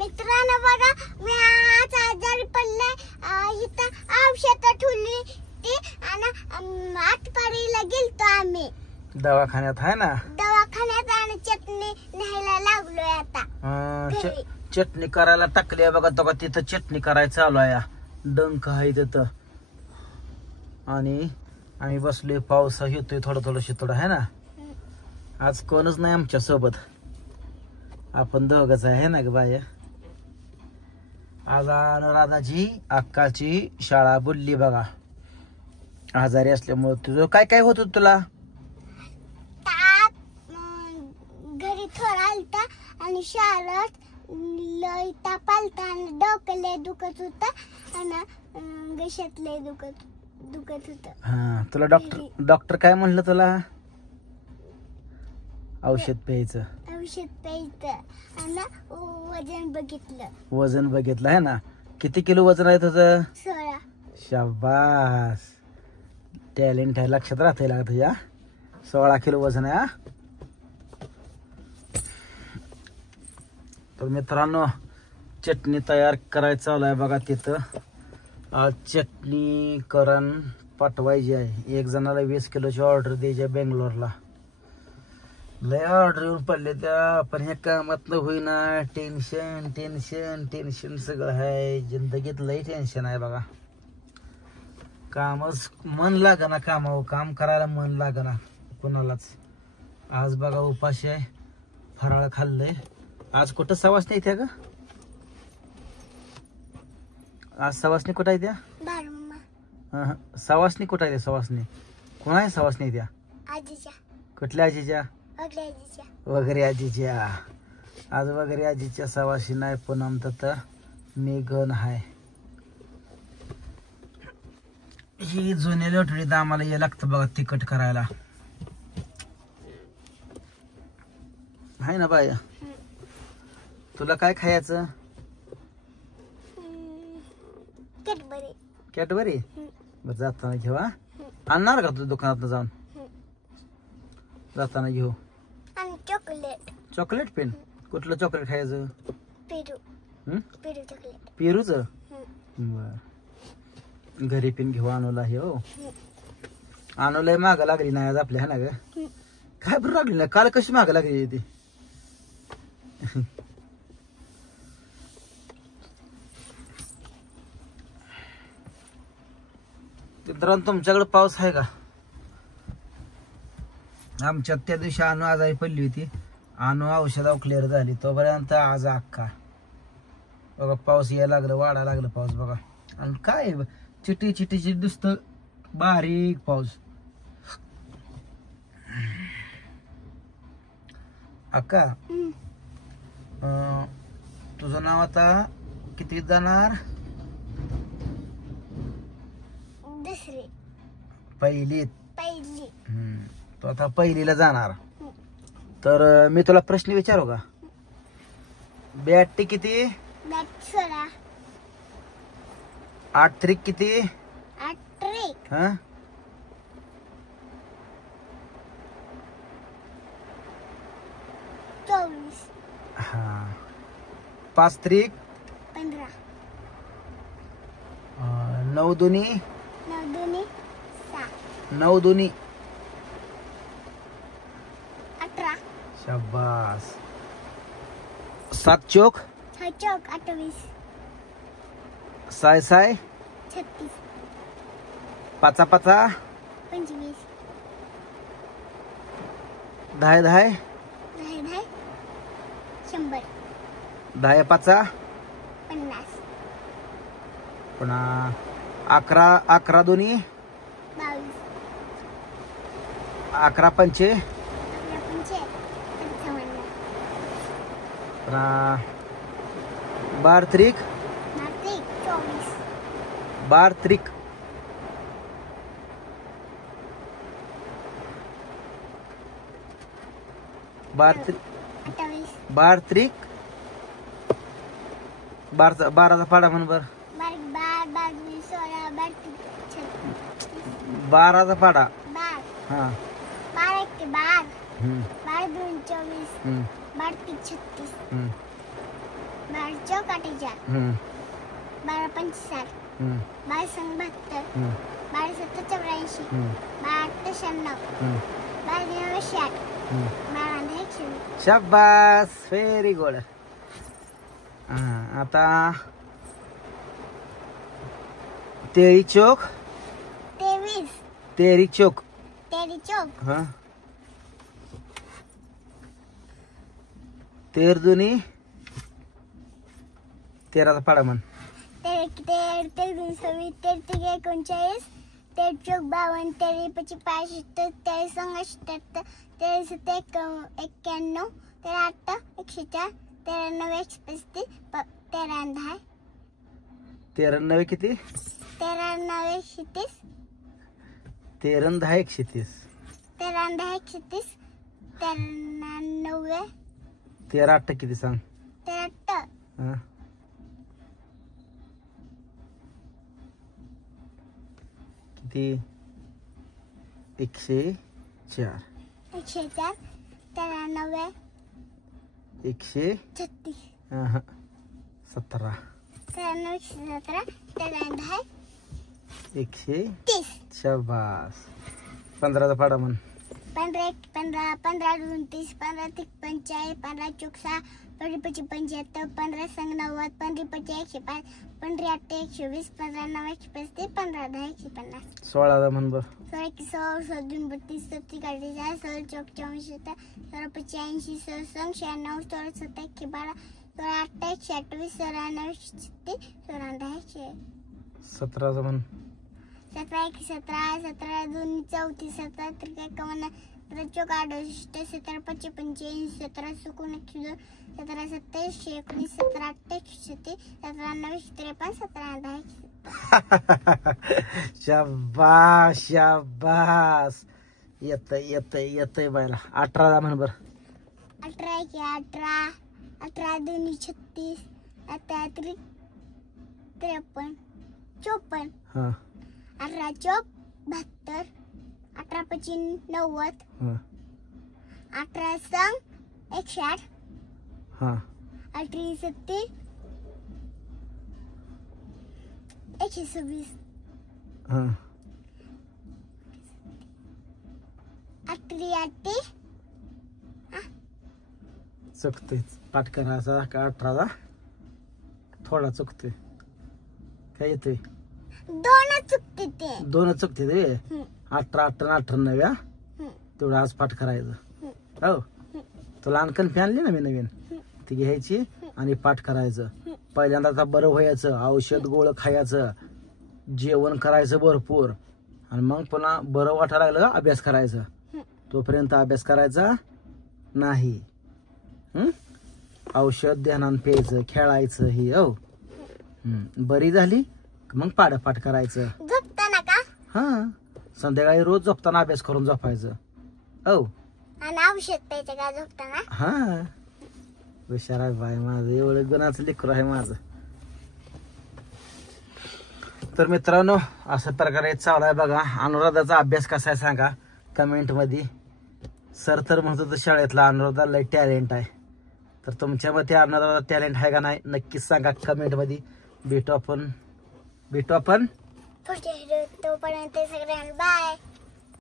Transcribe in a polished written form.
मित्रांनो बघा मी आज आजारी पडले इथं औषध ठेवली ती आणि आटपाडीला गेलतो आम्ही दवाखान्यात आहे ना दवाखान्यात आणि चटणी न्यायला लागलोय आता चटणी करायला टाकली आहे बघा तो का तिथं चटणी करायला चालू आहे डंक आहे तिथं आणि आम्ही बसलोय पाऊस येतोय थोडं थोडं शितोडं आहे ना आज कोणच नाही आमच्या सोबत आपण दोघच आहे ना ग बाय आज अनुराधाची अक्काची शाळा बुडली बघा आजारी असल्यामुळे तुझं काय काय होत तुला घरी थोडा आलता आणि शाळेत लय ताप आलता आणि डोकं लय दुखत होतं आणि घशात लय दुखत होतं हा तुला डॉक्टर काय म्हणलं तुला औषध प्यायचं आणि वजन बघितलं आहे ना किती किलो वजन आहे तुझं 16 शाबास टॅलेंट आहे लक्षात राहते लागा तुझ्या 16 किलो वजन आहे तर मित्रांनो चटणी तयार करायचं चालू आहे बघा तिथं आज चटणी करण पाठवायची आहे एक जणाला 20 किलोची ऑर्डर द्यायची आहे बेंगलोरला लय ऑर्डर येऊन पडले त्या पण ह्या कामात न होईना टेन्शन टेन्शन टेन्शन सगळं आहे जिंदगीत लय टेन्शन आहे बघा कामच मन लागना कामावर काम करायला मन लागना कोणालाच आज बघा उपाशी आहे फराळ खाल्लंय आज कुठं सवासणी येत्या का आज सवासणी कुठं आहे त्या सवासणी कुठं आहे सवासणी कोण आहे सवासणी येत्या आजीच्या कुठल्या आजीच्या वगैरे आजीच्या आज वगैरे आजीच्या सवाशी नाही पण आमचं मेघन आहे ही जुन्या लोटडीत आम्हाला हे लागतं बघा तिखट करायला आहे ना बाय तुला काय खायचं कॅडबरी बर जाताना घेऊ आणणार का तू दुकानात जाऊन जाताना घेऊ चॉकलेट पेन कुठलं चॉकलेट खायचं पेरूच बर घरी पेन घेऊ आणूला हे हो आणूला माग लागली नाही आज आपल्या ना ग काय बरं लागली नाही काल कशी माग लागली ती मित्रांनो तुमच्याकडे पाऊस आहे का आमच्यात त्या दिवशी आणू आजारी पडली होती आणू औषधावर क्लिअर झाली तोपर्यंत आज अक्का बघा पाऊस यायला लागलं वाढायला लागलं पाऊस बघा आणि काय चिटी चिटी दिसत बारीक पाऊस अक्का तुझं नाव आता किती जाणार पहिलीत तो आता पहिलीला जाणार तर मी तुला प्रश्न विचारू का बॅट किती 8 त्रिक किती 24 हा 5 त्रिक 15 9 दुनी 9 दुनी 18 शाबास 7 चौक 28 साय 36 5 25 10 100 10 5 50 पुन्हा 11 दोन्ही 22 11 पंचे 55 पुन्हा 12 त्रिक 24 12 त्रिक 12 त्रिक 12चा पाडा म्हण बर 12चा पाडा हा 12 1 12 12 2 24 12 3 36 12 12 चौक 48 12 पंच 60 12 संग 72 12 7 84 12 96 12 9 60 12 120. शाबास, व्हेरी गुड. आता तेरी चौक 23 तेरी चौक तेरी चौक हा तेर दुनी 13चा पाडा म्हण. तेर 23 तेर 39 तेर चौक 52 तेरी 55 तेरी संग 78 तेरी 91 तेरी 8 104 तेरा 9 135 तेरा 10 93 किती? तेरा 9 130 13 10 130 तेरा 10 130 तेरा 90 13 8 किती सांग? तेरा 8 हा किती? 104 104 तेरा 90 136 तेरा 17 9 तेरा 10 130. शाबास. 15चा पाडा म्हण. 15 15 15 29 15 45 15 64 15 75 15 संग 90 15 55 105 15 8 120 15 9 135 15 10 150. 16चा म्हण बर. 16 16 2 32 37 48 16 चौक 64 16 85 16 संग 96 16 7 112 16 8 128 16 9 130 16 10 17चा म्हण. 17 1 17 17 2 34 17 3 51 17 चौक 68 17 5 85 17 सुकून 102 17 27 19 17 68 17 9 53 17 10. शाबास शाबास. येतय बायला. 18चा म्हण बर. 18 1 18 18 2 36 18 3 53 54 हा 18 चौक 72 18 5 90 हा 18 संग 108 हा 18 70 126 हा 18 80 चुकतोय. पाठ करायचा का 18चा थोडा चुकतोय. काय येतोय? दोन चुकते ते. 2 चुकते रे. 18 18 98 तेवढं आज पाठ करायचं. हो तुला आणखीन फॅन आणली ना मी नवीन ती घ्यायची आणि पाठ करायचं. पहिल्यांदा आता बरं व्हायचं, औषध गोळ खायचं, जेवण करायचं भरपूर आणि मग पुन्हा बरं वाटायला लागलं का अभ्यास करायचा. तोपर्यंत अभ्यास करायचा नाही. औषध ध्यानान प्यायचं, खेळायचं ही. हो बरी झाली मग पाठ करायचं. झोपताना का? हा संध्याकाळी रोज झोपताना अभ्यास करून झोपायचं. हो आणि औषध प्यायचं का झोपताना? हा हुशार आहे बाय माझं. एवढं गुणाचं लेकरू आहे माझं. तर मित्रांनो अशा प्रकारे चालू आहे बघा. अनुराधाचा अभ्यास कसा आहे सांगा कमेंट मध्ये. सर तर म्हणतो शाळेतला अनुराधा लय टॅलेंट आहे. तर तुमच्या मते अनुराधा टॅलेंट आहे का नाही नक्कीच सांगा कमेंट मध्ये. भेटू आपण पुढच्या व्हिडिओ तोपर्यंत सगळ्यांना बाय.